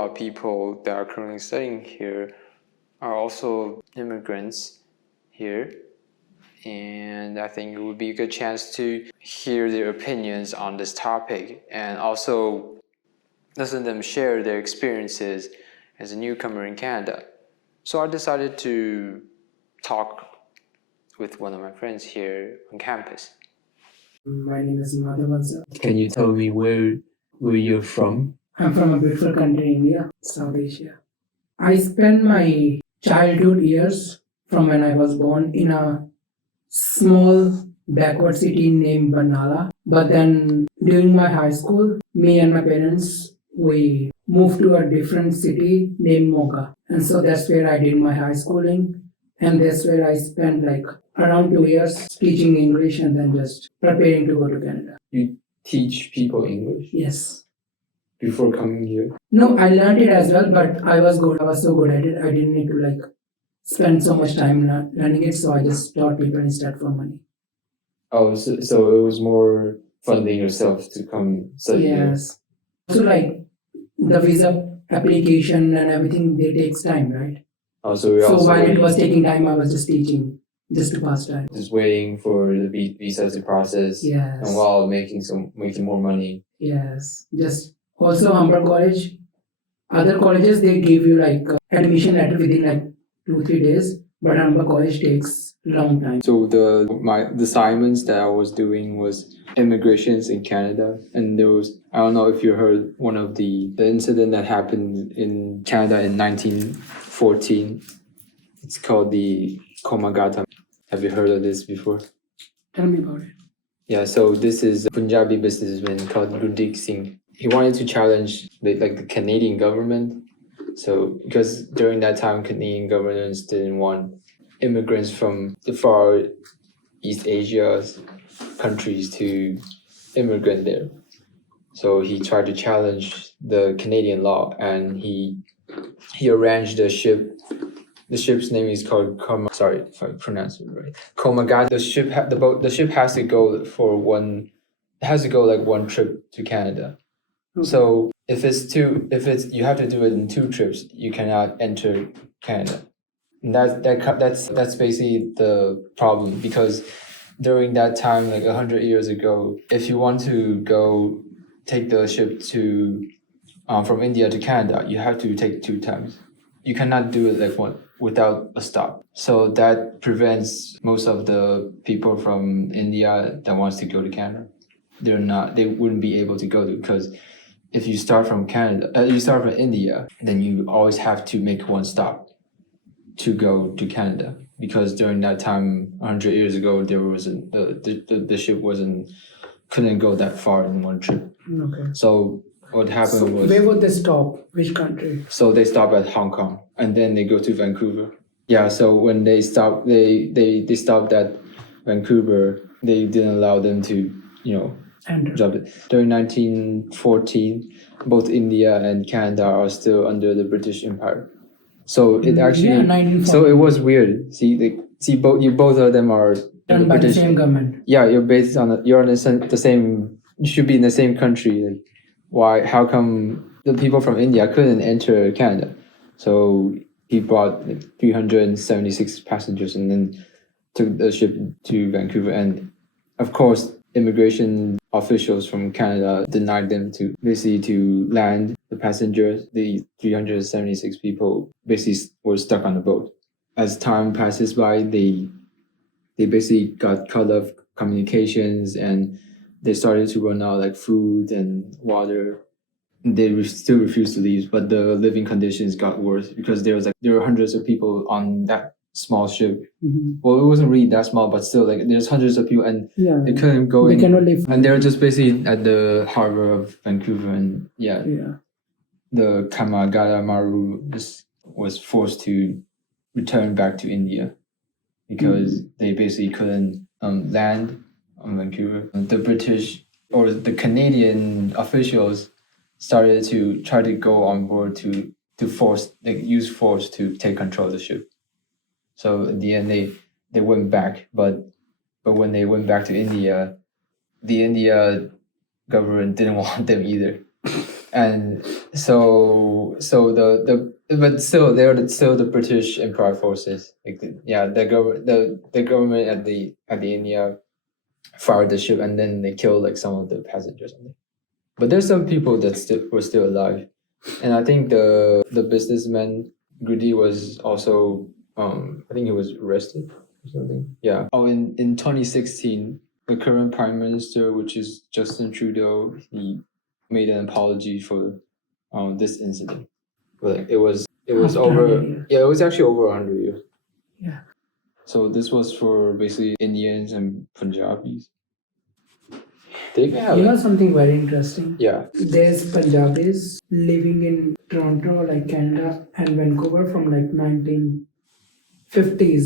lot of people that are currently studying here are also immigrants here. And I think it would be a good chance to hear their opinions on this topic and also listen to them share their experiences as a newcomer in Canada. So I decided to talk with one of my friends here on campus. My name is Madhav. Can you tell me where you're from? I'm from a beautiful country, India, South Asia. I spent my childhood years from when I was born in a small backward city named Barnala. But then during my high school, me and my parents, we moved to a different city named Moga. And so that's where I did my high schooling. And that's where I spent like around 2 years teaching English and then just preparing to go to Canada. You teach people English Yes. before coming here? No, I learned it as well, but I was good. I was so good at it. I didn't need to like spend so much time learning it, so I just taught people instead for money. Oh, so it was more funding yourself to come study here? Yes. So like the visa application and everything, they takes time, right? Oh, so you're So also while it was taking time, I was just teaching, just to pass time. just waiting for the visa to process, Yes. and while making more money. Yes. Just also Humber College. Other colleges they give you like admission letter within like 2-3 days, but Humber College takes long time. So the assignments that I was doing was immigrations in Canada, and there was, I don't know if you heard one of the incident that happened in Canada in 1914. It's called the Komagata. Have you heard of this before? Tell me about it. Yeah, so this is a Punjabi businessman called Gurdeep Singh. He wanted to challenge the Canadian government. So because during that time, Canadian governments didn't want immigrants from the far East Asia countries to immigrate there. So he tried to challenge the Canadian law, and he arranged a ship. The ship's name is called sorry if I pronounce it right. Komagata. The ship has to go like one trip to Canada. Okay. So if you have to do it in 2 trips, you cannot enter Canada. And that's basically the problem, because during that time, like 100 years ago, if you want to go take the ship to from India to Canada, you have to take 2 times. You cannot do it like one without a stop. So that prevents most of the people from India that wants to go to Canada. They wouldn't be able to go to, because if you start from India, then you always have to make one stop to go to Canada, because during that time, 100 years ago, there wasn't the ship couldn't go that far in one trip. Okay. So what happened was, where would they stop? Which country? so they stop at Hong Kong, and then they go to Vancouver. Yeah, so when they stopped, they stopped at Vancouver. They didn't allow them to, jump it. During 1914, both India and Canada are still under the British Empire. So it actually, Yeah, 1914. so it was weird. Both of them are Done by the same government. Yeah, you're on the same. You should be in the same country. Like, why? How come the people from India couldn't enter Canada? So he brought 376 passengers and then took the ship to Vancouver. And of course, immigration officials from Canada denied them to land the passengers. The 376 people basically were stuck on the boat. As time passes by, they basically got cut off communications, and they started to run out like food and water. They still refused to leave, but the living conditions got worse, because there were hundreds of people on that small ship. Mm-hmm. Well, it wasn't really that small, but still, like, there's hundreds of people, and Yeah. they couldn't go They in. cannot leave. And they were just basically at the harbor of Vancouver, and Yeah. the Komagata Maru was forced to return back to India, because they basically couldn't land on Vancouver. The British or the Canadian officials started to try to go on board to use force to take control of the ship. So in the end, they went back, but when they went back to India, the India government didn't want them either. and so the but still they're still the British Empire forces. Like the government at the India fired the ship, and then they killed like some of the passengers. But there's some people that still were still alive, and I think the businessman Goody was also I think he was arrested or something. Yeah. Oh, in 2016, the current prime minister, which is Justin Trudeau, he made an apology for this incident. But like, it was After over. 100 years. Yeah, it was actually over 100 years. Yeah. So this was for basically Indians and Punjabis. They can have You know something very interesting? yeah. There's Punjabis living in Toronto, like Canada, and Vancouver from like 1950s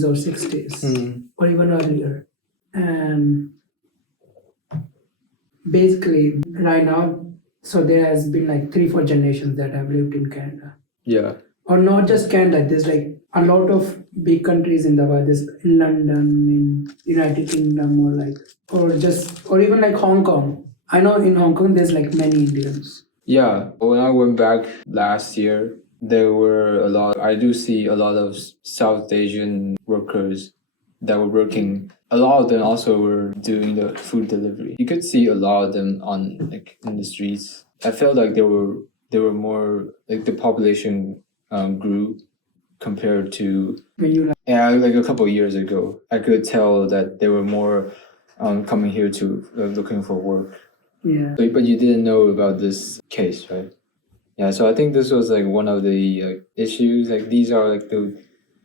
or 60s or even earlier. And basically, right now, so there has been like 3-4 generations that have lived in Canada. Yeah. Or not just Canada, there's like a lot of big countries in the world. There's London, in United Kingdom, or even like Hong Kong. I know in Hong Kong there's like many Indians. Yeah, when I went back last year, there were a lot. I do see a lot of South Asian workers that were working. A lot of them also were doing the food delivery. You could see a lot of them on like in the streets. I felt like there were more like the population grew compared to When you like, like a couple of years ago. I could tell that there were more coming here to looking for work. yeah. But you didn't know about this case, right? Yeah, so I think this was like one of the issues. Like these are like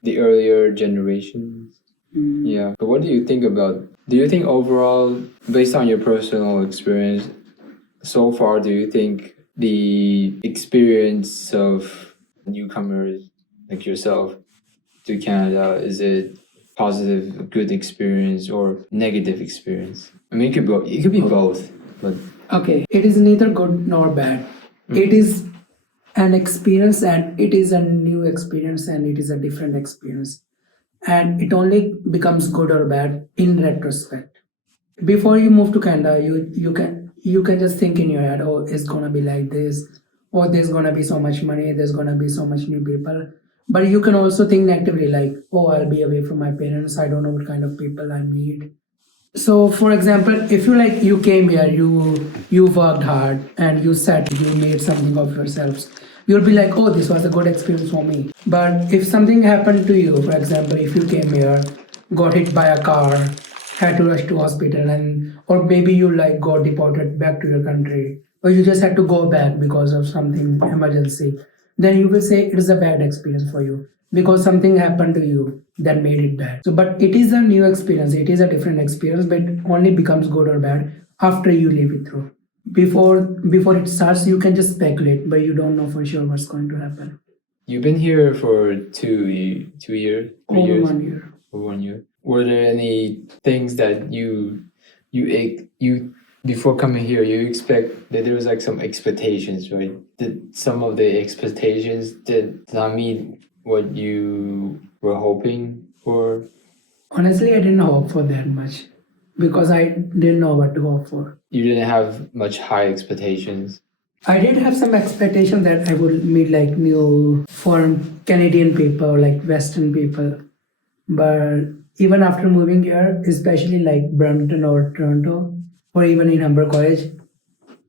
the earlier generations. Yeah. But what do you think about? Do you think overall, based on your personal experience so far, do you think the experience of newcomers like yourself to Canada is it positive, good experience or negative experience? I mean, it could be both, but Okay, it is neither good nor bad. It is an experience and it is a new experience and it is a different experience. And it only becomes good or bad in retrospect. Before you move to Canada, you can just think in your head, oh, it's gonna be like this, or there's gonna be so much money, there's gonna be so much new people. But you can also think negatively, like, oh, I'll be away from my parents, I don't know what kind of people I meet. So for example, if you came here, you worked hard and you said you made something of yourselves, you'll be like, oh, this was a good experience for me. But if something happened to you, for example, if you came here, got hit by a car, had to rush to hospital, and or maybe you like got deported back to your country, or you just had to go back because of something emergency, then you will say it is a bad experience for you because something happened to you that made it bad. So, but it is a new experience, it is a different experience, but it only becomes good or bad after you live it through. Before it starts, you can just speculate, but you don't know for sure what's going to happen. you've been here for 2 years, 3 years, 1 year. or 1 year. Were there any things that you before coming here you expect that there was like some expectations, right? Did some of the expectations did not meet what you were hoping for? Honestly, I didn't hope for that much because I didn't know what to hope for. You didn't have much high expectations. I did have some expectation that I would meet like new foreign Canadian people, like Western people. But even after moving here, especially like Brampton or Toronto, or even in Humber College,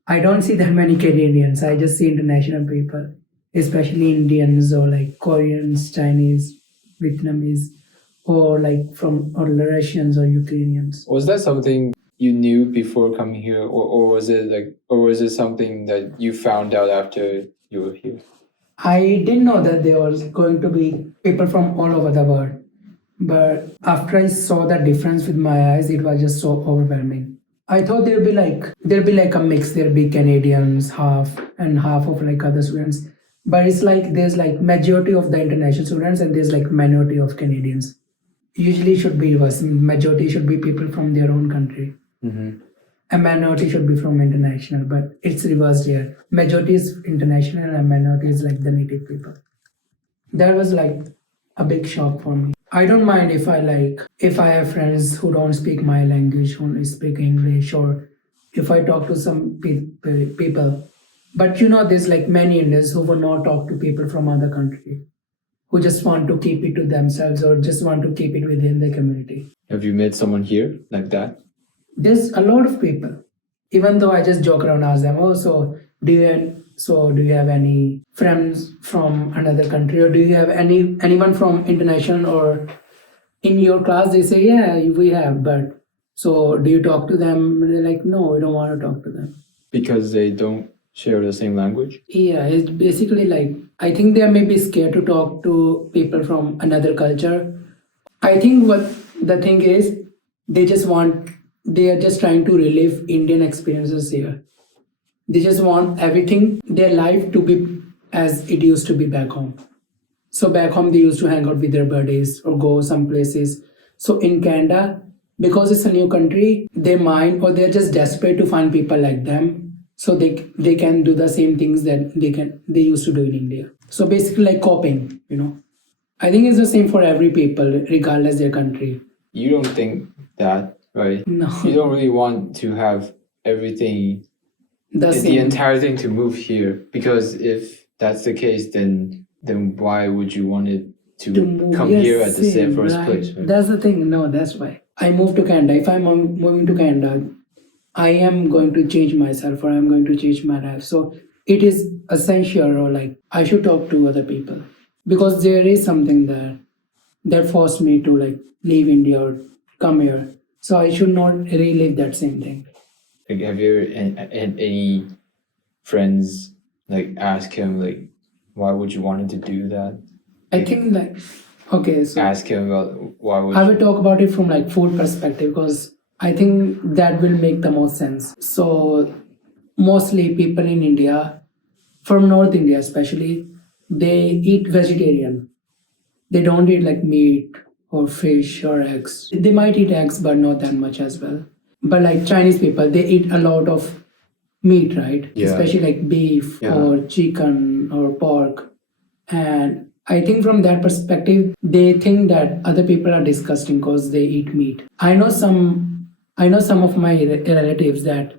I don't see that many Canadians. I just see international people, especially Indians or like Koreans, Chinese, Vietnamese, or like from or Russians or Ukrainians. Was that something you knew before coming here, or was it something that you found out after you were here? I didn't know that there was going to be people from all over the world. But after I saw the difference with my eyes, it was just so overwhelming. I thought there'll be like a mix. There'll be Canadians half and half of like other students. But it's like there's like majority of the international students and there's like minority of Canadians. Usually should be reverse. Majority should be people from their own country. A minority should be from international, but it's reversed here. Majority is international and minority is like the native people. That was like a big shock for me. I don't mind if I have friends who don't speak my language, who only speak English, or if I talk to some people But there's like many Indians who will not talk to people from other country, who just want to keep it to themselves or just want to keep it within the community. Have you met someone here like that? There's a lot of people. Even though I just joke around, ask them, oh, do you have any friends from another country, or do you have anyone from international, or in your class? They say, yeah, we have, but so do you talk to them? They're like, no, we don't want to talk to them. Because they don't share the same language? Yeah, it's basically like, I think they are maybe scared to talk to people from another culture. I think what the thing is, they are just trying to relive Indian experiences here. They just want everything, their life to be as it used to be back home. So back home, they used to hang out with their buddies or go some places. So in Canada, because it's a new country, they mind or they're just desperate to find people like them, so they can do the same things that they used to do in India. So basically, like coping, I think it's the same for every people, regardless their country. You don't think that, right? No, You don't really want to have everything, the the same. entire thing to move here, because if that's the case, then why would you want it to move. come Yes, here at the same, first right. place? Right? That's the thing. No, that's why I moved to Canada. If I'm moving to Canada, I am going to change myself or I'm going to change my life. So it is essential, or like I should talk to other people, because there is something that forced me to like leave India or come here. So I should not relive that same thing. Like, have you ever had any friends like ask him like, why would you want him to do that? I think like, okay, so Ask him about why would I will talk about it from like food perspective, because I think that will make the most sense. So mostly people in India, from North India especially, they eat vegetarian. They don't eat like meat or fish or eggs. They might eat eggs, but not that much as well. But like Chinese people, they eat a lot of meat, right? Yeah. Especially like beef Yeah. or chicken or pork. And I think from that perspective, they think that other people are disgusting because they eat meat. I know some of my relatives that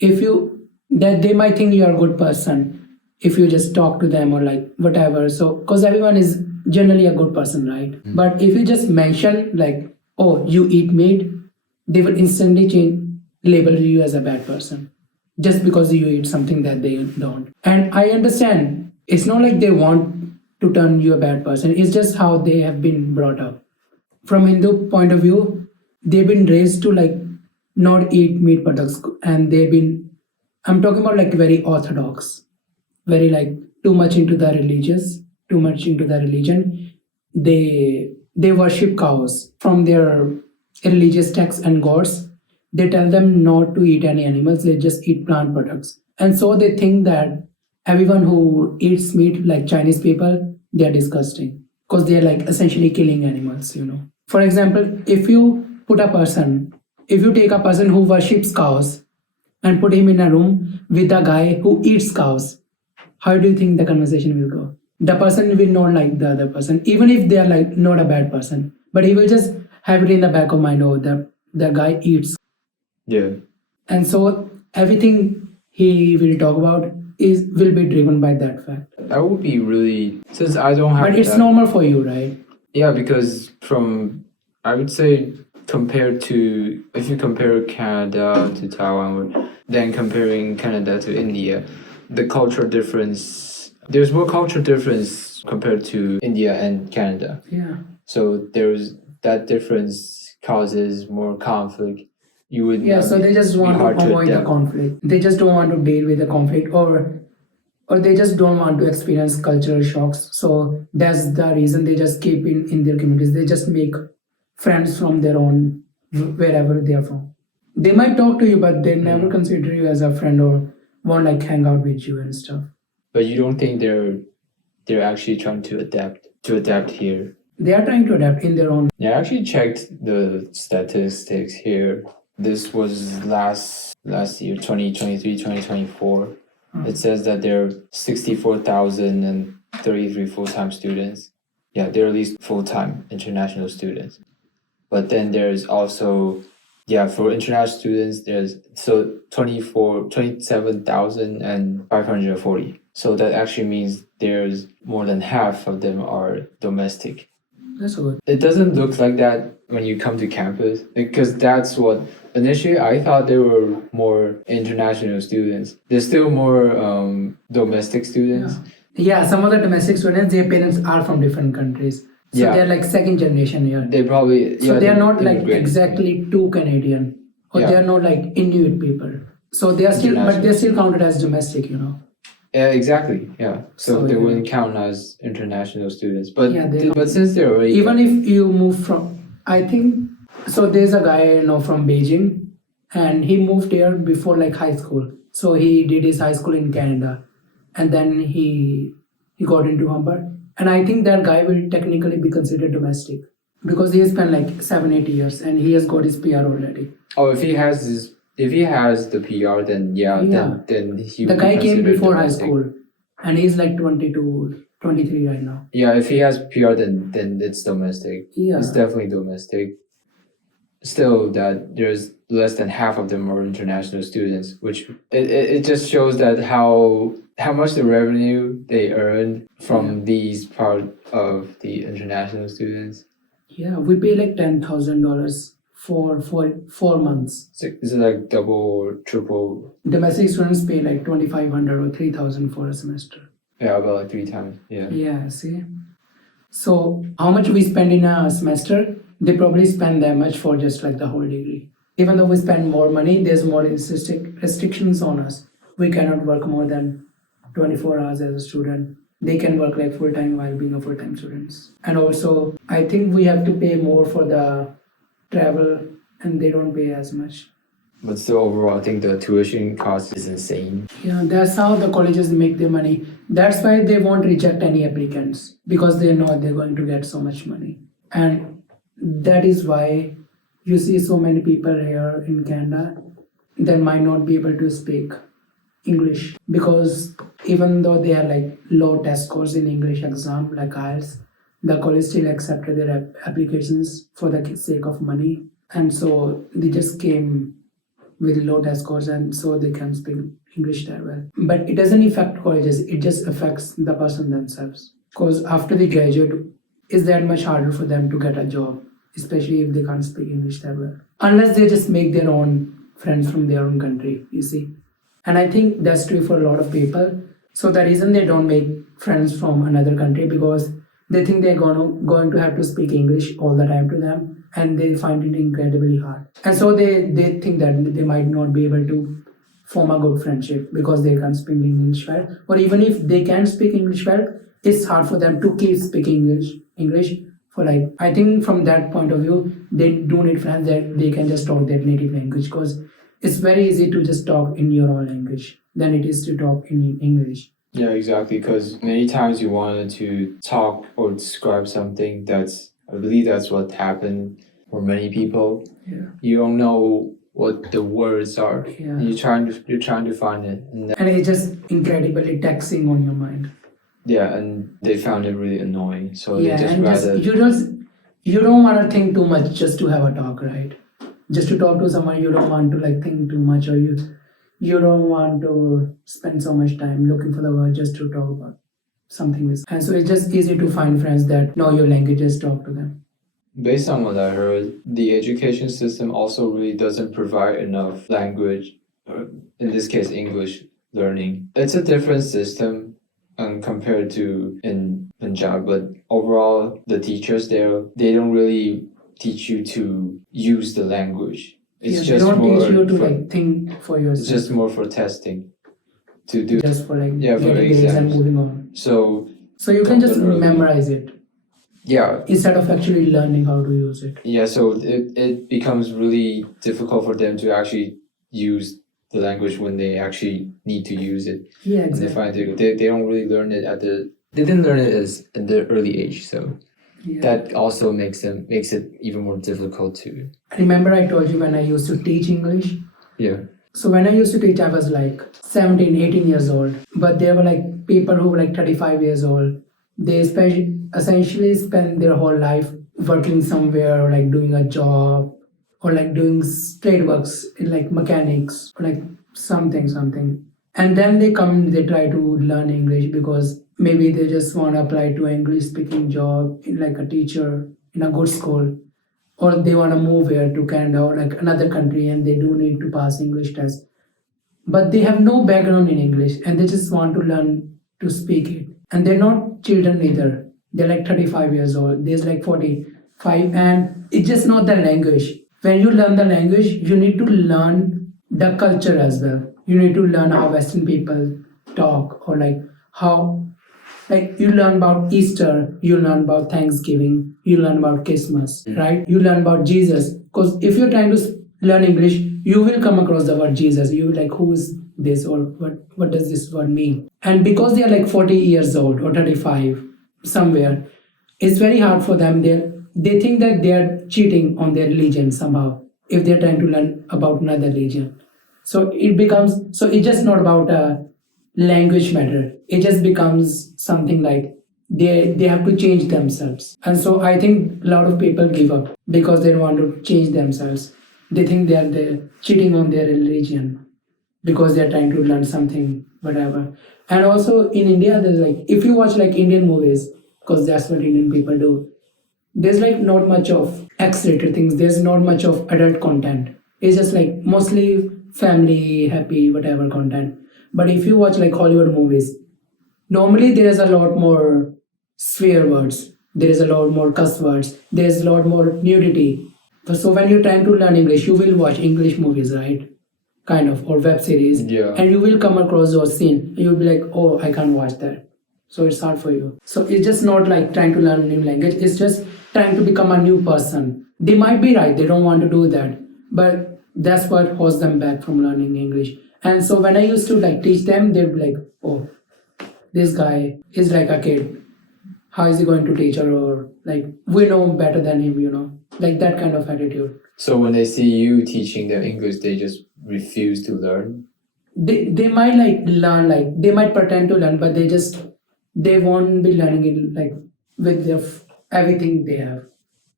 they might think you are a good person if you just talk to them or like whatever. So because everyone is generally a good person, right? But if you just mention like, oh, you eat meat, they will instantly label you as a bad person just because you eat something that they don't. And I understand it's not like they want to turn you a bad person, it's just how they have been brought up. From Hindu point of view, they've been raised to like not eat meat products, and I'm talking about like very orthodox, very like too much into the religion. They worship cows from their religious texts and gods. They tell them not to eat any animals, they just eat plant products. And so they think that everyone who eats meat, like Chinese people, they're disgusting because they're like essentially killing animals. For example, if you take a person who worships cows and put him in a room with a guy who eats cows, how do you think the conversation will go? The person will not like the other person, even if they are like not a bad person, but he will just have it in the back of mind, oh, the guy eats. Yeah. And so everything he will talk about will be driven by that fact. That would be really, since I don't have But it's that, normal for you, right? yeah, because I would say if you compare Canada to Taiwan, then comparing Canada to India, the cultural difference, there's more cultural difference compared to India and Canada. Yeah. So there's that difference causes more conflict. You would Yeah, so they just want to hard to avoid the adapt. conflict. They just don't want to deal with the conflict, or they just don't want to experience cultural shocks. So that's the reason they just keep in their communities. They just make friends from their own, wherever they are from. They might talk to you, but they never consider you as a friend or won't like hang out with you and stuff. But you don't think they're actually trying to adapt here? They are trying to adapt in their own. Yeah, I actually checked the statistics here. This was last year, 2023, 2024. It says that there are 64,033 full-time students. Yeah, they're at least full-time international students. But then there's also Yeah, for international students, there's 27,540. So that actually means there's more than half of them are domestic. That's good. It doesn't look like that when you come to campus because that's what initially I thought there were more international students. There's still more domestic students. Yeah, some of the domestic students, their parents are from different countries. So Yeah. they're like second generation here. They probably So they are not like immigrants. exactly too Canadian, or Yeah. they are not like Inuit people. So they are still, but International. they're still counted as domestic, you know. Yeah, exactly. Yeah, so So, they yeah. wouldn't count as international students, but Yeah, they but since they're already Even if you move from, I think, so there's a guy you know from Beijing, and he moved here before like high school. So he did his high school in Canada, and then he got into Humber, and I think that guy will technically be considered domestic because he has spent like 7-8 years, and he has got his PR already. oh, if he has the PR, then Yeah. then he The would be guy came considered before high domestic. school, and he's like 22, 23 right now. Yeah, if he has PR, then it's domestic. Yeah. It's definitely domestic. Still, that there's less than half of them are international students, which it just shows that how much the revenue they earn from these part of the international students. Yeah, we pay like $10,000 for 4 months. Is it like double or triple? Domestic students pay like 2,500 or 3,000 for a semester. Yeah, about like 3 times. Yeah. Yeah, see. So how much we spend in a semester? They probably spend that much for just like the whole degree. Even though we spend more money, there's more restrictions on us. We cannot work more than 24 hours as a student. They can work like full time while being a full time students. And also, I think we have to pay more for the travel, and they don't pay as much. But still, overall, I think the tuition cost is insane. Yeah, that's how the colleges make their money. That's why they won't reject any applicants because they know they're going to get so much money. And that is why you see so many people here in Canada that might not be able to speak English because even though they are like low test scores in English exam like IELTS, the college still accepted their applications for the sake of money, and so they just came with low test scores, and so they can speak English that well. But it doesn't affect colleges; it just affects the person themselves. Because after they graduate, it's that much harder for them to get a job, especially if they can't speak English that well. Unless they just make their own friends from their own country, you see. And I think that's true for a lot of people. So the reason they don't make friends from another country because they think they're going to have to speak English all the time to them, and they find it incredibly hard. And so they think that they might not be able to form a good friendship because they can't speak English well. Or even if they can speak English well, it's hard for them to keep speaking English for like, I think from that point of view, they do need friends that they can just talk their native language because it's very easy to just talk in your own language than it is to talk in English. Yeah, exactly. Because many times you wanted to talk or describe something I believe that's what happened for many people. Yeah. You don't know what the words are. Yeah. You're trying to find it, And it's just incredibly taxing on your mind. yeah, and they found it really annoying. So Yeah, they just and rather you don't want to think too much just to have a talk, right? Just to talk to someone, you don't want to like think too much, or you don't want to spend so much time looking for the word just to talk about something. And so it's just easy to find friends that know your language, just talk to them. Based on what I heard, the education system also really doesn't provide enough language, or in this case, English learning. It's a different system compared to in Punjab, but overall, the teachers there, they don't really teach you to use the language. It's They just don't more teach you to for, like think for yourself. it's just more for testing, to do. Just for like Yeah, for getting grades and exams. moving on. So So you can Don't just learn early. memorize it yeah, instead of actually learning how to use it. yeah. So it becomes really difficult for them to actually use the language when they actually need to use it. Yeah, And they exactly. find they don't really learn it they didn't learn it as in the early age, so Yeah. that also makes it even more difficult to Remember I told you when I used to teach English? yeah. So when I used to teach, I was like 17, 18 years old. But there were like people who were like 35 years old. They essentially spend their whole life working somewhere or like doing a job or like doing trade works in like mechanics or like something. And then they try to learn English because maybe they just want to apply to an English speaking job in like a teacher in a good school, or they want to move here to Canada or like another country and they do need to pass English test, but they have no background in English and they just want to learn to speak it. And they're not children either. They're like 35 years old. There's like 45, and it's just not the language. When you learn the language, you need to learn the culture as well. You need to learn how Western people talk, or like how, like you learn about Easter, you learn about Thanksgiving, you learn about Christmas, right? You learn about Jesus. Because if you're trying to learn English, you will come across the word Jesus. You will like, who is this, or what does this word mean? And because they are like 40 years old or 35 somewhere, it's very hard for them. They think that they are cheating on their religion somehow if they're trying to learn about another religion. So it's just not about a language matter. It just becomes something like they have to change themselves. And so I think a lot of people give up because they don't want to change themselves. They think they're cheating on their religion because they're trying to learn something, whatever. And also in India, there's like, if you watch like Indian movies, because that's what Indian people do, there's like not much of X-rated things. There's not much of adult content. It's just like mostly family, happy, whatever content. But if you watch like Hollywood movies, normally there is a lot more swear words. There is a lot more cuss words. There is a lot more nudity. So when you're trying to learn English, you will watch English movies, right? Kind of, or web series. Yeah. And you will come across those scenes. And you'll be like, oh, I can't watch that. So it's hard for you. So it's just not like trying to learn a new language. It's just trying to become a new person. They might be right. They don't want to do that. But that's what holds them back from learning English. And so when I used to like teach them, they'd be like, oh, this guy is like a kid. How is he going to teach her? Or like, we know better than him, like that kind of attitude. So when they see you teaching them English, they just refuse to learn? They might like learn, like they might pretend to learn, but they won't be learning it like with everything they have.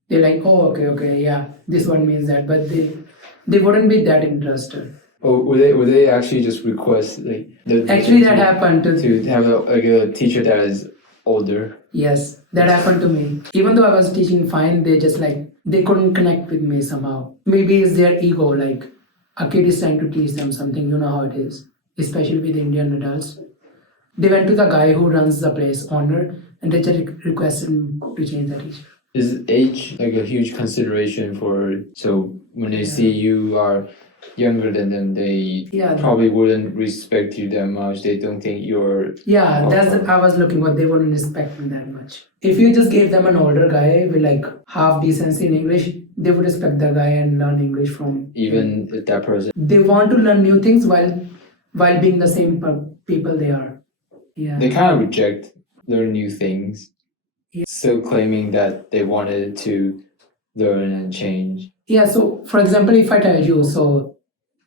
They're like, oh, okay, yeah, this one means that, but they wouldn't be that interested. Oh, would they actually just request like Actually, that happened to have a teacher that is older? Yes, that happened to me. Even though I was teaching fine, they just like, they couldn't connect with me somehow. Maybe it's their ego, like a kid is trying to teach them something, you know how it is, especially with Indian adults. They went to the guy who runs the place, owner, and they just requested him to change the teacher. Is age like a huge consideration so when they see you are younger than them, they probably wouldn't respect you that much. They don't think you're... Yeah, I was looking what they wouldn't respect me that much. If you just gave them an older guy with like half decency in English, they would respect the guy and learn English from even that person. They want to learn new things while being the same people they are. Yeah. They kind of reject learn new things, Yeah. still claiming that they wanted to learn and change. Yeah, so for example, if I tell you, so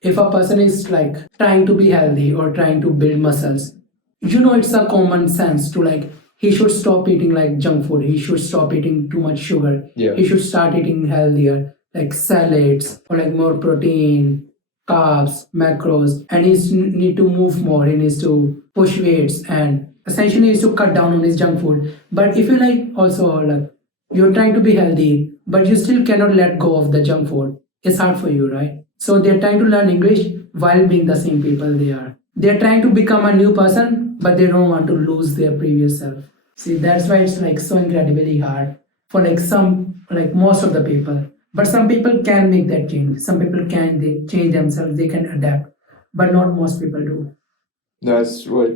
if a person is like trying to be healthy or trying to build muscles, it's a common sense to like, he should stop eating like junk food, he should stop eating too much sugar, Yeah. he should start eating healthier, like salads or like more protein, carbs, macros, and he need to move more, he needs to push weights, and essentially needs to cut down on his junk food. But if you like also like, you're trying to be healthy, but you still cannot let go of the junk food, it's hard for you, right? So they're trying to learn English while being the same people they are. They're trying to become a new person, but they don't want to lose their previous self. See, that's why it's like so incredibly hard for like most of the people. But some people can make that change. Some people they change themselves, they can adapt, but not most people do. That's what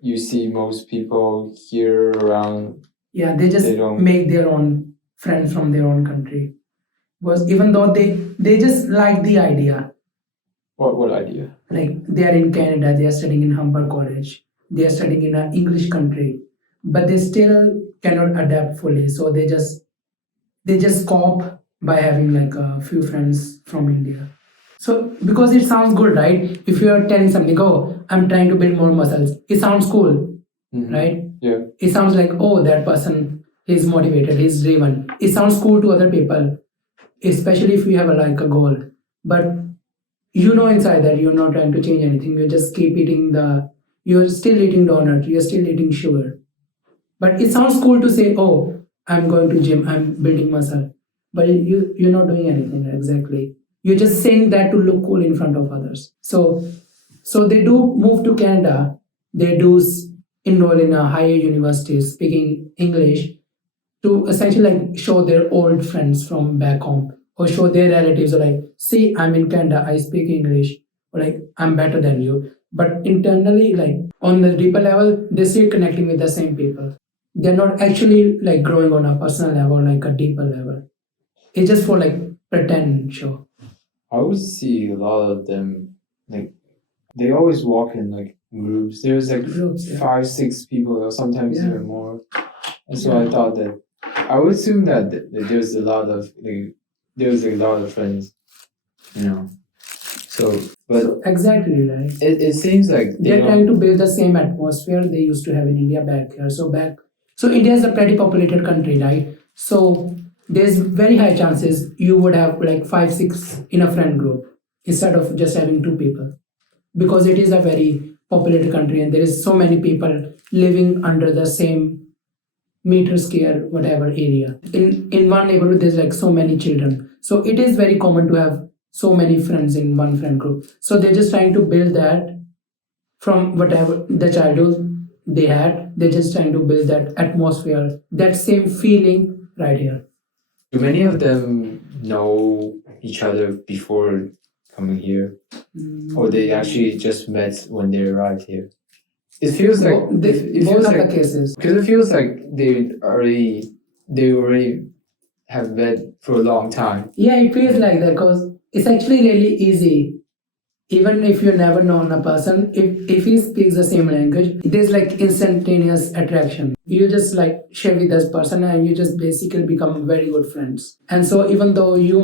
you see most people here around. Yeah, they just make their own friends from their own country. Because even though they just like the idea. What idea? Like they are in Canada, they are studying in Humber College, they are studying in an English country, but they still cannot adapt fully. So they just cope by having like a few friends from India. So because it sounds good, right? If you are telling something, oh, I'm trying to build more muscles, it sounds cool, right? Yeah. It sounds like, oh, that person is motivated, he's driven. It sounds cool to other people. especially if you have like a goal. But you know inside that you're not trying to change anything. You just keep eating you're still eating donut, you're still eating sugar. But it sounds cool to say, oh, I'm going to gym, I'm building muscle. But you're not doing anything exactly. You're just saying that to look cool in front of others. So they do move to Canada. They do enroll in a higher university speaking English to essentially like show their old friends from back home or show their relatives or like, see, I'm in Canada, I speak English, or like I'm better than you. But internally, like on the deeper level, they're still connecting with the same people. They're not actually like growing on a personal level, like a deeper level. It's just for like pretend show. I would see a lot of them like they always walk in like groups. There's like Groups, yeah. 5, 6 people, or sometimes Yeah. even more. And so I thought that I would assume that there's a lot of friends, you know. So, but Exactly, right. it seems like They're trying to build the same atmosphere they used to have in India back here. So India is a pretty populated country, right? So there's very high chances you would have like 5, 6 in a friend group instead of just having 2 people, because it is a very populated country and there is so many people living under the same meter square whatever area. In one neighborhood there's like so many children. So it is very common to have so many friends in one friend group. So they're just trying to build that from whatever the childhood they had. They're just trying to build that atmosphere, that same feeling right here. do many of them know each other before coming here, or they actually just met when they arrived here? It feels like Both feels are like the cases. because it feels like they already have met for a long time. Yeah, it feels like that because it's actually really easy. Even if you've never known a person, if he speaks the same language, there's like instantaneous attraction. You just like share with this person and you just basically become very good friends. And so even though you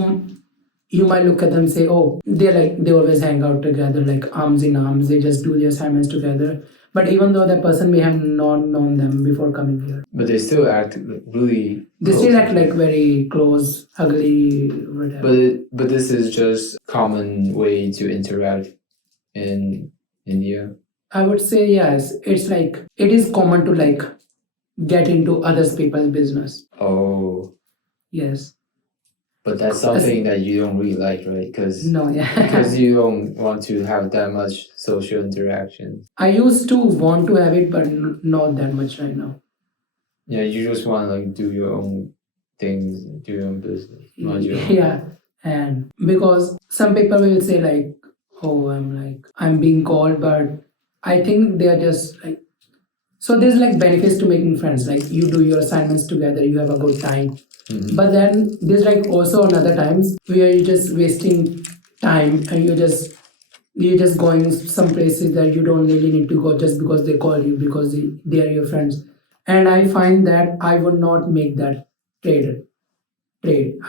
might look at them and say, oh, they always hang out together, like arms in arms, they just do the assignments together. But even though that person may have not known them before coming here, But they still act really. they close. still act like very close, ugly, whatever. But this is just common way to interact in India. I would say yes. It's like it is common to like get into other people's business. Oh, Yes. but that's something that you don't really like, right? Because No, yeah. you don't want to have that much social interaction. I used to want to have it, but not that much right now. Yeah, you just want to like do your own things, do your own business, mind your own. Yeah. And because some people will say like, oh, I'm being called, but I think they are just like, so there's like benefits to making friends. Like you do your assignments together, you have a good time. Mhm. But then there's like also another times where you're just wasting time and you're just going some places that you don't really need to go just because they call you, because they are your friends. And I find that I would not make that trade.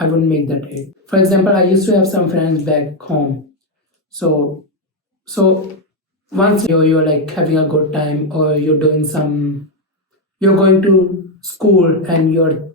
I wouldn't make that trade. For example, I used to have some friends back home. So once you're like having a good time, or you're going to school and you're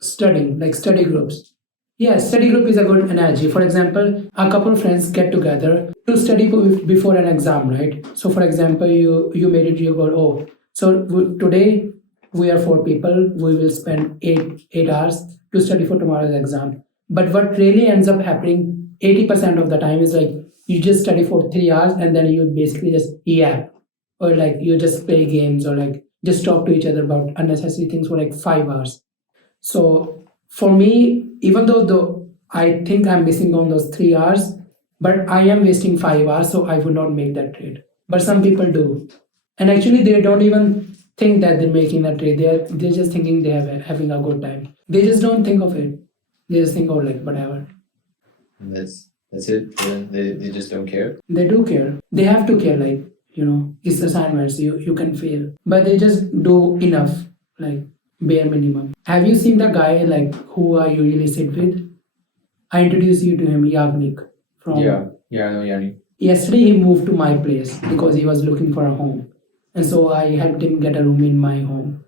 studying, like study groups. Yeah, study group is a good analogy. For example, a couple of friends get together to study before an exam, right? So for example, you made it your goal. Oh, so today we are 4 people. We will spend 8 hours to study for tomorrow's exam. But what really ends up happening 80% of the time is like you just study for 3 hours and then you basically just or like you just play games, or like just talk to each other about unnecessary things for like 5 hours. So for me, even though I think I'm missing on those 3 hours, but I am wasting 5 hours, so I would not make that trade. But some people do, and actually they don't even think that they're making that trade. They're just thinking they have having a good time. They just don't think of it. They just think, oh, like whatever. And that's it. Then they just don't care. They do care. They have to care. Like it's assignments. You can fail, but they just do enough, like bare minimum. Have you seen the guy like who I usually sit with? I introduced you to him, Yavnik. From Yeah, I know Yanni. Yesterday he moved to my place because he was looking for a home, and so I helped him get a room in my home.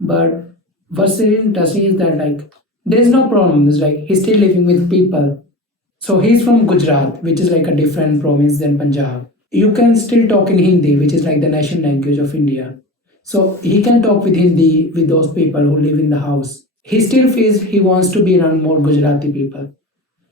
But what's really interesting is that like there's no problem. It's like he's still living with people. So he's from Gujarat, which is like a different province than Punjab. You can still talk in Hindi, which is like the national language of India. So he can talk with Hindi with those people who live in the house. He still feels he wants to be around more Gujarati people.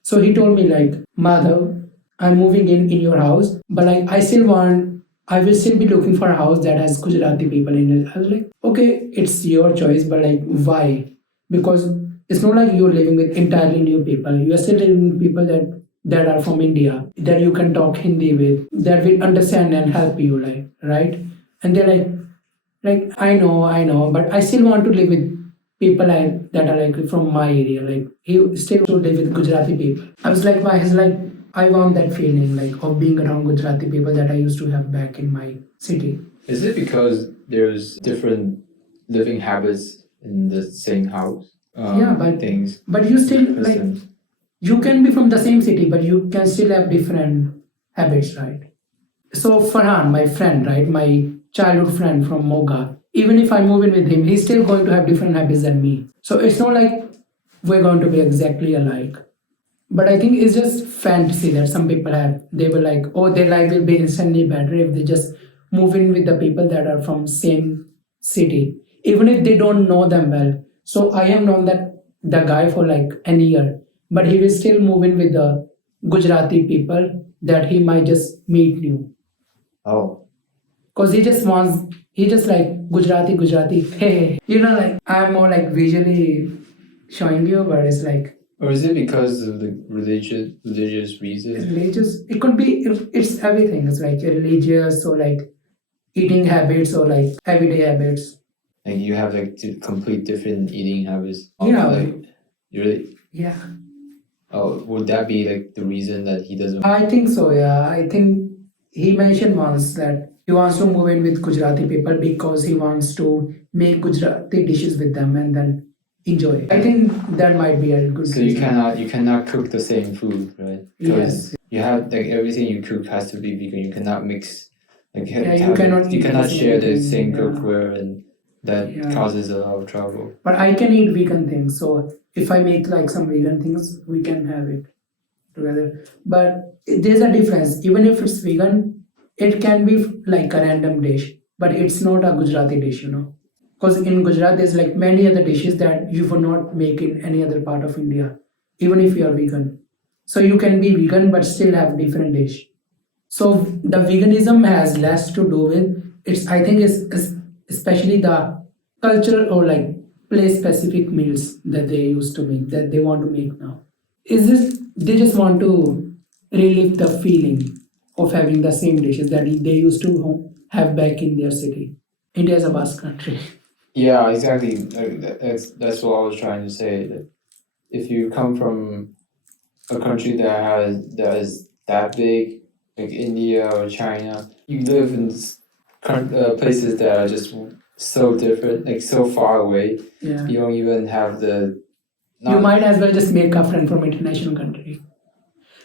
So he told me like, Madhav, I'm moving in your house, but like I will still be looking for a house that has Gujarati people in it. I was like, okay, it's your choice, but like, why? Because it's not like you're living with entirely new people. You are still living with people that are from India, that you can talk Hindi with, that will understand and help you, like, right? And they're like I know, but I still want to live with people that are like from my area. Like he still to live with Gujarati people. I was like, why? He's like, I want that feeling like of being around Gujarati people that I used to have back in my city. Is it because there's different living habits in the same house? Yeah, but things. But you still like Customs. you can be from the same city, but you can still have different habits, right? So Farhan, my friend, right, my childhood friend from Moga, even if I move in with him, he's still going to have different habits than me. So it's not like we're going to be exactly alike. But I think it's just fantasy that some people have. They were like, oh, their life will be instantly better if they just move in with the people that are from same city, even if they don't know them well. So I have known that the guy for like an year, but he will still move in with the Gujarati people that he might just meet new. Oh. Cause he just like Gujarati, hey, like I'm more like visually showing you, but it's like Or is it because of the religious reasons? religious. It could be it's everything. It's like religious or like eating habits or like everyday habits. Like you have like complete different eating habits. Yeah. Like you really. Yeah, Oh, would that be like the reason that he doesn't? I think so. Yeah, I think he mentioned once that he wants to move in with Gujarati people because he wants to make Gujarati dishes with them and then enjoy it. I think that might be a good So you reason. cannot cook the same food, right? Yes. You have like everything you cook has to be vegan. You cannot mix. Like Yeah, you cannot you eat cannot the same share the thing, same yeah. cookware, and that Yeah. causes a lot of trouble. But I can eat vegan things. So if I make like some vegan things, we can have it together. But there's a difference. Even if it's vegan, it can be like a random dish, but it's not a Gujarati dish, Because in Gujarat, there's like many other dishes that you would not make in any other part of India, even if you are vegan. So you can be vegan but still have different dish. So the veganism has less to do with it's. I think it's especially the cultural or like place specific meals that they used to make that they want to make now. Is this they just want to relive the feeling of having the same dishes that they used to have back in their city. India is a vast country. Yeah, exactly. That's what I was trying to say. That if you come from a country that is that big, like India or China, you live in places that are just so different, like so far away. Yeah. You don't even have the. You might as well just make a friend from international country.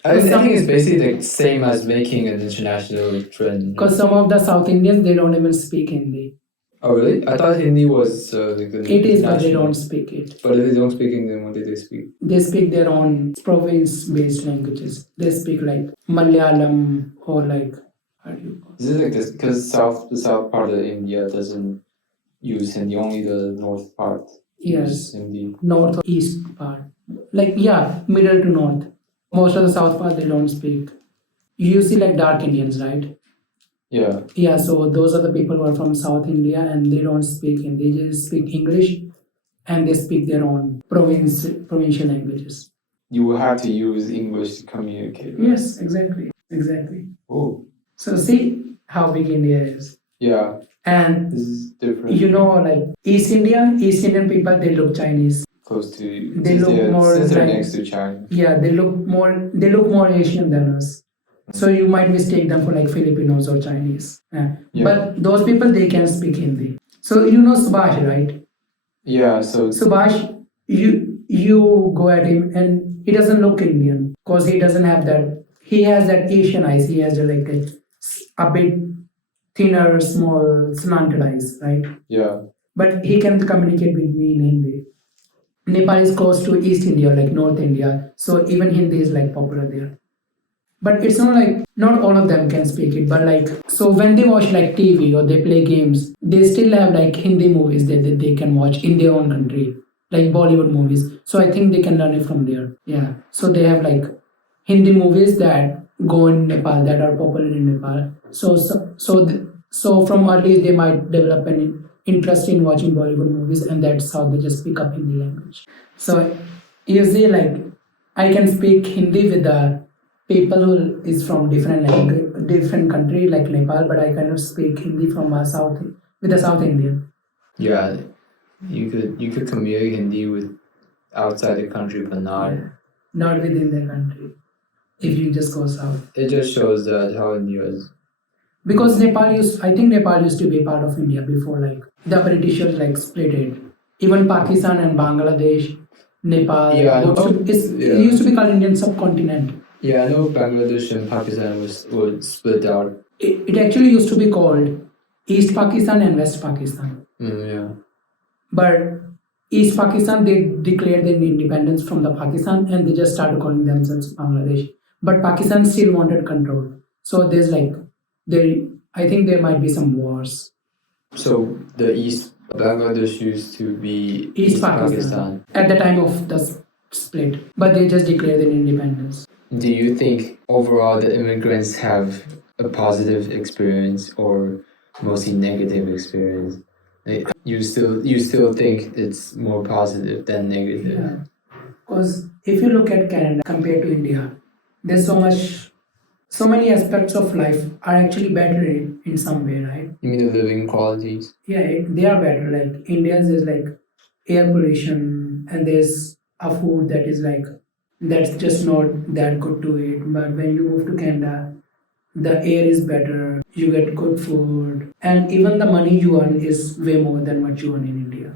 I think it's basically the same as making an international friend. Because some of the South Indians they don't even speak Hindi. Oh really? I thought Hindi was like the It is, but they national. don't speak it. But if they don't speak Hindi, what do they speak? They speak their own province-based languages. They speak like Malayalam or like how do you call it? Is it like this? Because the south part of India doesn't use Hindi, only the north part Yes, use Hindi. north or east part. Like yeah, middle to north. Most of the south part they don't speak. You see like dark Indians, right? Yeah. Yeah, so those are the people who are from South India and they don't speak Hindi. They just speak English and they speak their own provincial languages. You will have to use English to communicate. Right? Yes, exactly. Oh. So see how big India is. Yeah. And this is different. Like East Indian people, they look Chinese. Close to. They look more since they're like, next to China. Yeah, they look more Asian than us. So you might mistake them for like Filipinos or Chinese. Yeah. But those people they can speak Hindi. So you know Subhash, right? Yeah. So Subhash, you go at him and he doesn't look Indian because he doesn't have that. He has that Asian eyes. He has like a bit thinner, small, slanted eyes, right? Yeah. But he can communicate with me in Hindi. Nepal is close to East India, like North India. So even Hindi is like popular there. But it's not like not all of them can speak it, but like so when they watch like TV or they play games, they still have like Hindi movies that they can watch in their own country, like Bollywood movies. So I think they can learn it from there. Yeah. So they have like Hindi movies that go in Nepal that are popular in Nepal. So from early they might develop an interest in watching Bollywood movies, and that's how they just pick up Hindi language. So you see, like I can speak Hindi with the people who is from different language, different country like Nepal, but I cannot speak Hindi from a South with a South Indian. Yeah, you could communicate Hindi with outside the country, but Not within their country. If you just go south, it just shows that how India is. because I think Nepal used to be part of India before, like the Britishers like split it. Even Pakistan and Bangladesh, Nepal, Yeah, it used to be called Indian subcontinent. Yeah, I know Bangladesh and Pakistan were split out. It actually used to be called East Pakistan and West Pakistan. Yeah. But East Pakistan, they declared their independence from the Pakistan and they just started calling themselves Bangladesh. But Pakistan still wanted control. So there's like I think there might be some wars. So the East Bangladesh used to be East Pakistan at the time of the split, but they just declared their independence. Do you think overall the immigrants have a positive experience or mostly negative experience? Like, you still think it's more positive than negative? Yeah, because if you look at Canada compared to India, there's so many aspects of life are actually better in some way, right? You mean the living qualities? Yeah, they are better. Like Indians is like air pollution, and there's a food that is like that's just not that good to eat. But when you move to Canada, the air is better, you get good food, and even the money you earn is way more than what you earn in India.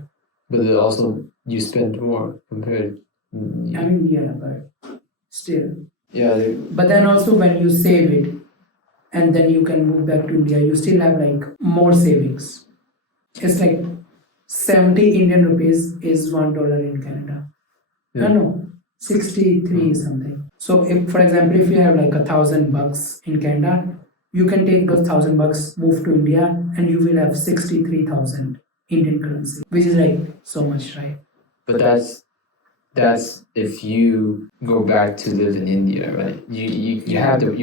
But it also you spend more compared. I mean, yeah, but still. Yeah. But then also when you save it, and then you can move back to India, you still have like more savings. It's like 70 Indian rupees is $1 in Canada. Yeah. No, 63 something. So if, for example, if you have like $1,000 in Canada, you can take those $1,000, move to India, and you will have 63,000 Indian currency, which is like so much, right? But that's if you go back to live in India, right? You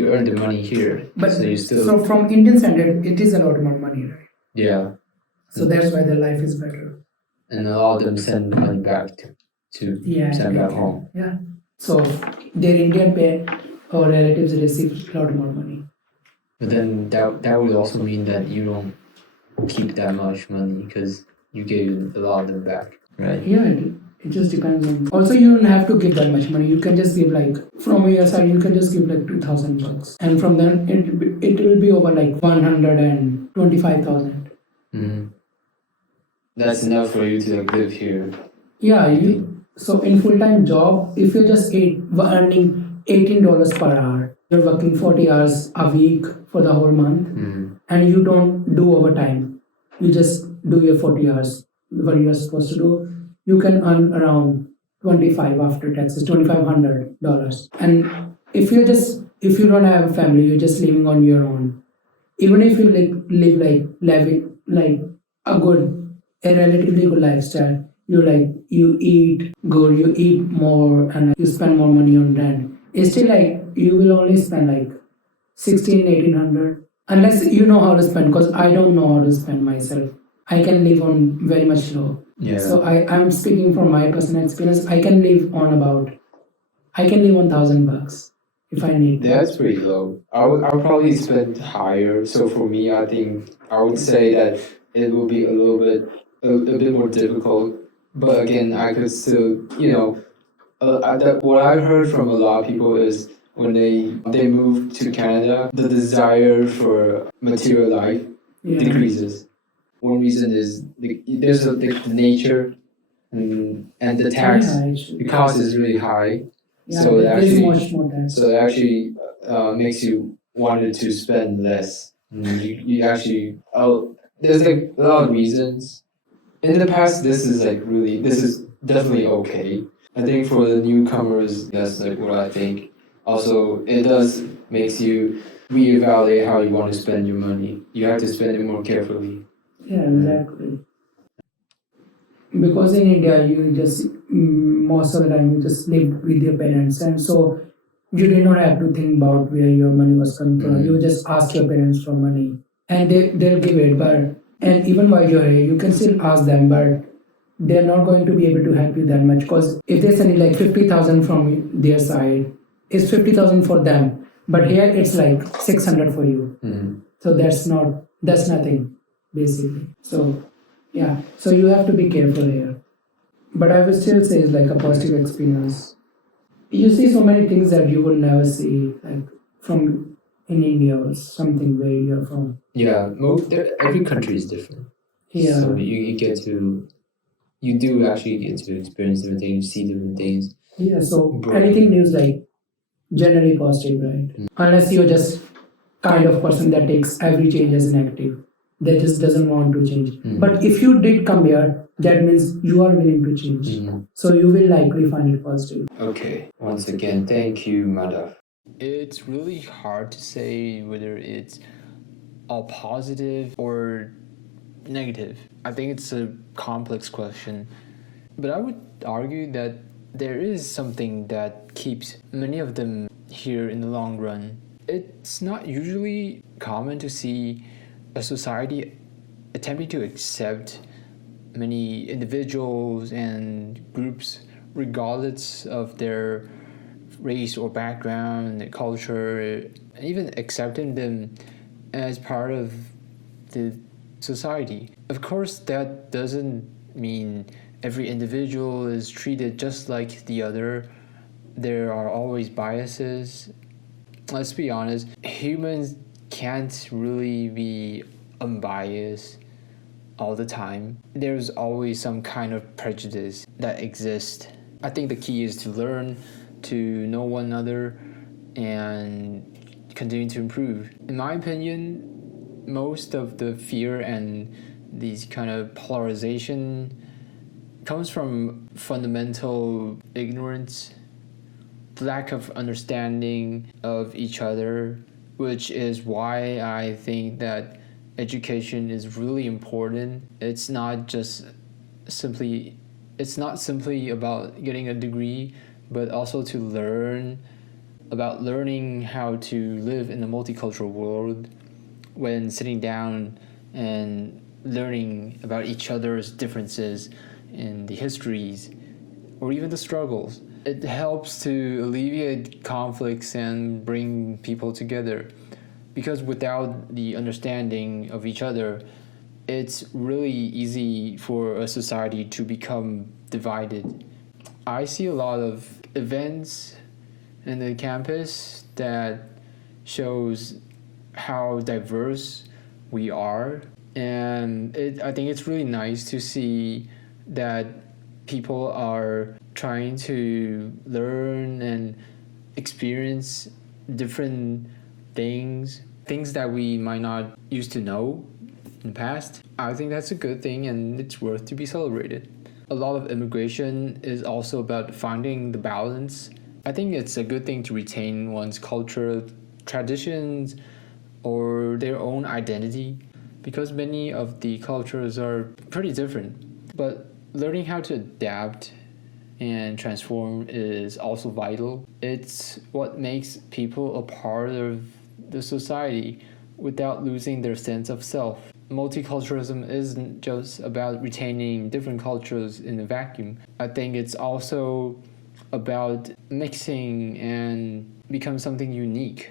earn the money here, But so you still. so from Indian standard, it is a lot more money, right? Yeah. So that's why their life is better. And a lot of them send money back to send back home. Yeah. So their Indian pay or relatives receive a lot more money. But then that would also mean that you don't keep that much money because you gave a lot of them back, right? Yeah, it just depends on. Also, you don't have to give that much money. You can just give like from your side, you can just give like $2,000, and from then it will be over like 125,000. Mm-hmm. That's enough for you to like live here. Yeah, so in full-time job, if you're just earning $18 per hour, you're working 40 hours a week for the whole month, and you don't do overtime. You just do your 40 hours, what you're supposed to do. You can earn around 25 after taxes, $2,500. And if you don't have a family, you're just living on your own. Even if you live a relatively good lifestyle, you eat good, you eat more, and you spend more money on rent. It's still like you will only spend like 1,800 unless you know how to spend. Because I don't know how to spend myself. I can live on very much low. Yeah. So I'm speaking from my personal experience. I can live on $1,000 if I need. That's pretty low. I would probably spend higher. So for me, I think I would say that it will be a bit more difficult. But again, I could still, what I heard from a lot of people is when they move to Canada, the desire for material life decreases. One reason is there's the nature and the tax. The cost is really high. Yeah, So it actually actually makes you wanted to spend less. You actually there's like a lot of reasons. In the past, this is definitely okay. I think for the newcomers, that's like what I think. Also, it does makes you reevaluate how you want to spend your money. You have to spend it more carefully. Yeah, exactly. Because in India, you just most of the time you just live with your parents, and so you do not have to think about where your money was coming from. You just ask your parents for money, and they'll give it. But and even while you're here, you can still ask them, but they're not going to be able to help you that much because if they're sending like 50,000 from their side, it's 50,000 for them. But here it's like 600 for you. So that's nothing basically. So yeah, so you have to be careful here. But I would still say it's like a positive experience. You see so many things that you will never see, like from in India or something where you're from. Yeah, every country is different. Yeah. So you do actually get to experience different things, see different things. Yeah, so anything new is like generally positive, right? Unless you're just kind of person that takes every change as negative, that just doesn't want to change. But if you did come here, that means you are willing to change. So you will likely find it positive. Okay, once again, thank you, Madhav. It's really hard to say whether it's all positive or negative. I think it's a complex question, but I would argue that there is something that keeps many of them here in the long run. It's not usually common to see a society attempting to accept many individuals and groups regardless of their race or background, culture, and even accepting them as part of the society. Of course, that doesn't mean every individual is treated just like the other. There are always biases. Let's be honest, humans can't really be unbiased all the time. There's always some kind of prejudice that exists. I think the key is to learn to know one another and continue to improve. In my opinion, most of the fear and these kind of polarization comes from fundamental ignorance, lack of understanding of each other, which is why I think that education is really important. It's not simply about getting a degree, but also to learning how to live in a multicultural world when sitting down and learning about each other's differences in the histories or even the struggles. It helps to alleviate conflicts and bring people together. Because without the understanding of each other, it's really easy for a society to become divided. I see a lot of events in the campus that shows how diverse we are, and I think it's really nice to see that people are trying to learn and experience different things that we might not used to know in the past. I think that's a good thing and it's worth to be celebrated. A lot of immigration is also about finding the balance. I think it's a good thing to retain one's culture, traditions, or their own identity, because many of the cultures are pretty different. But learning how to adapt and transform is also vital. It's what makes people a part of the society without losing their sense of self. Multiculturalism isn't just about retaining different cultures in a vacuum. I think it's also about mixing and become something unique.